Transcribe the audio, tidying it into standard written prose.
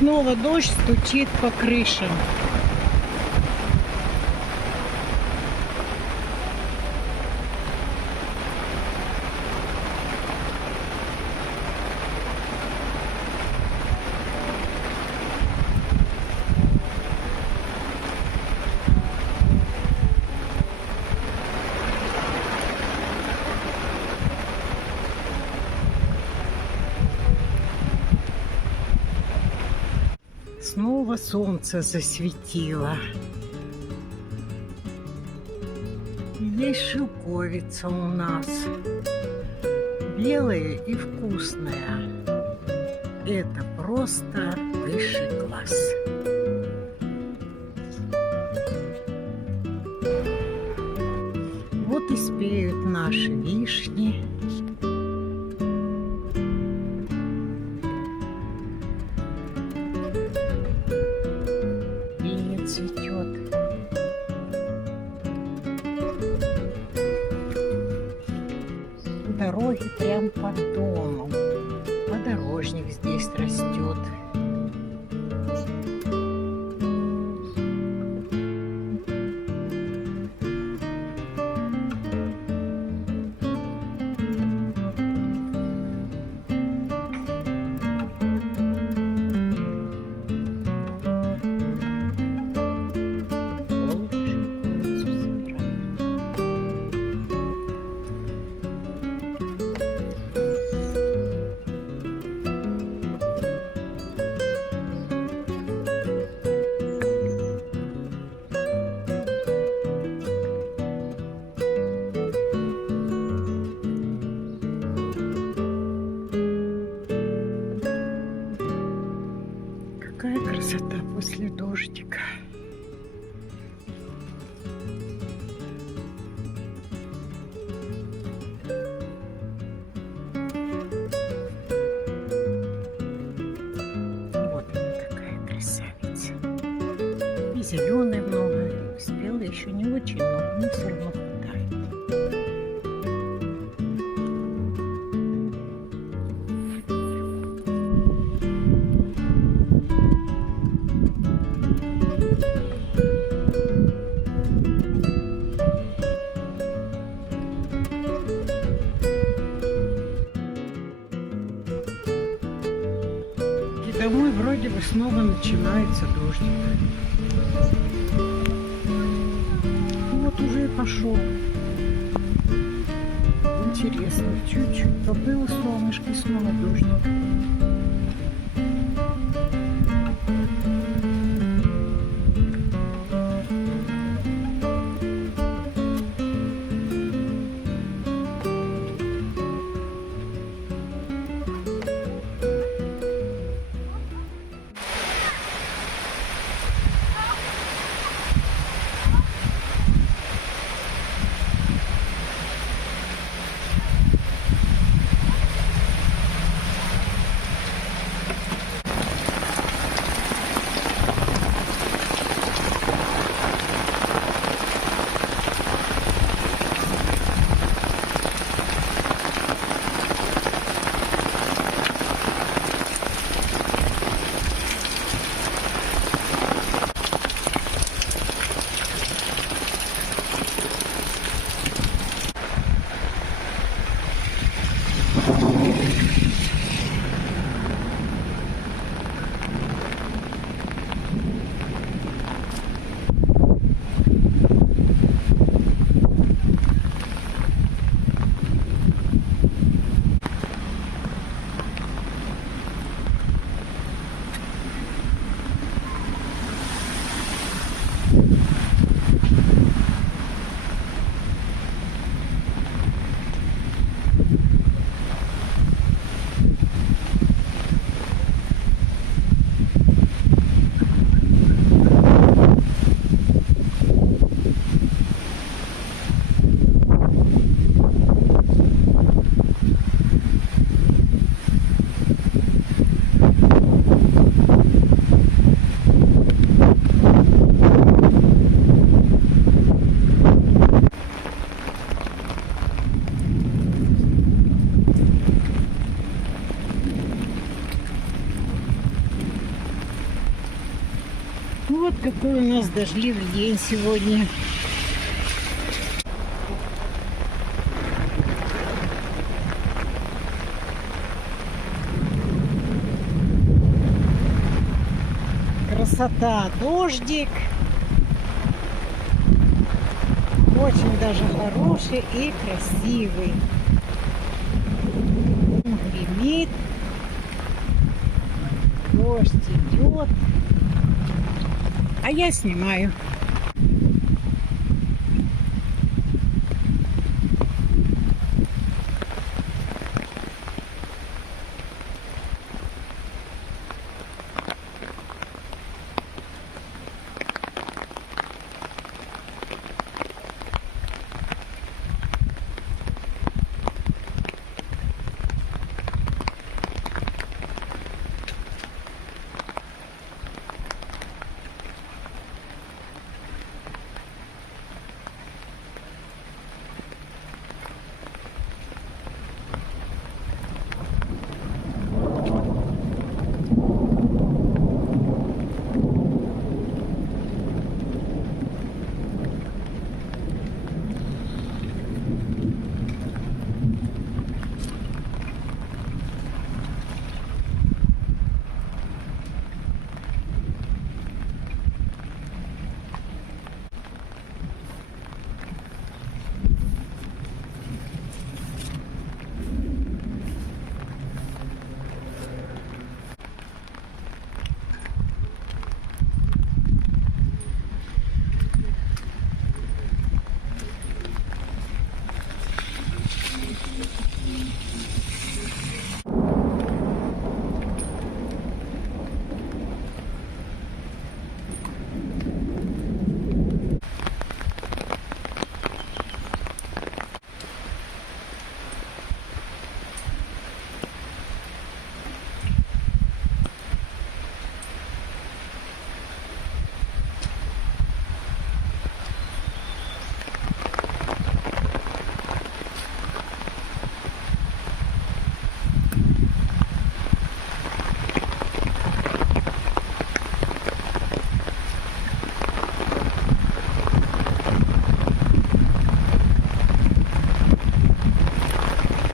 снова дождь стучит по крышам. Снова солнце засветило. Есть шелковица у нас. Белая и вкусная. Это просто высший класс. Вот и спеют наши вишни. Цветет. Дороги прям под домом. Подорожник здесь растет. Какая красота после дождика. Вот она какая красавица. И зеленой много, и спелой еще не очень много, но все равно хватает. Домой вроде бы снова начинается дождик. Вот уже и пошел. Интересно, чуть-чуть побыло солнышко, снова дождик. Вот какой у нас дождливый день сегодня. Красота, дождик. Очень даже хороший и красивый. Он гремит. Дождь идет. А я снимаю.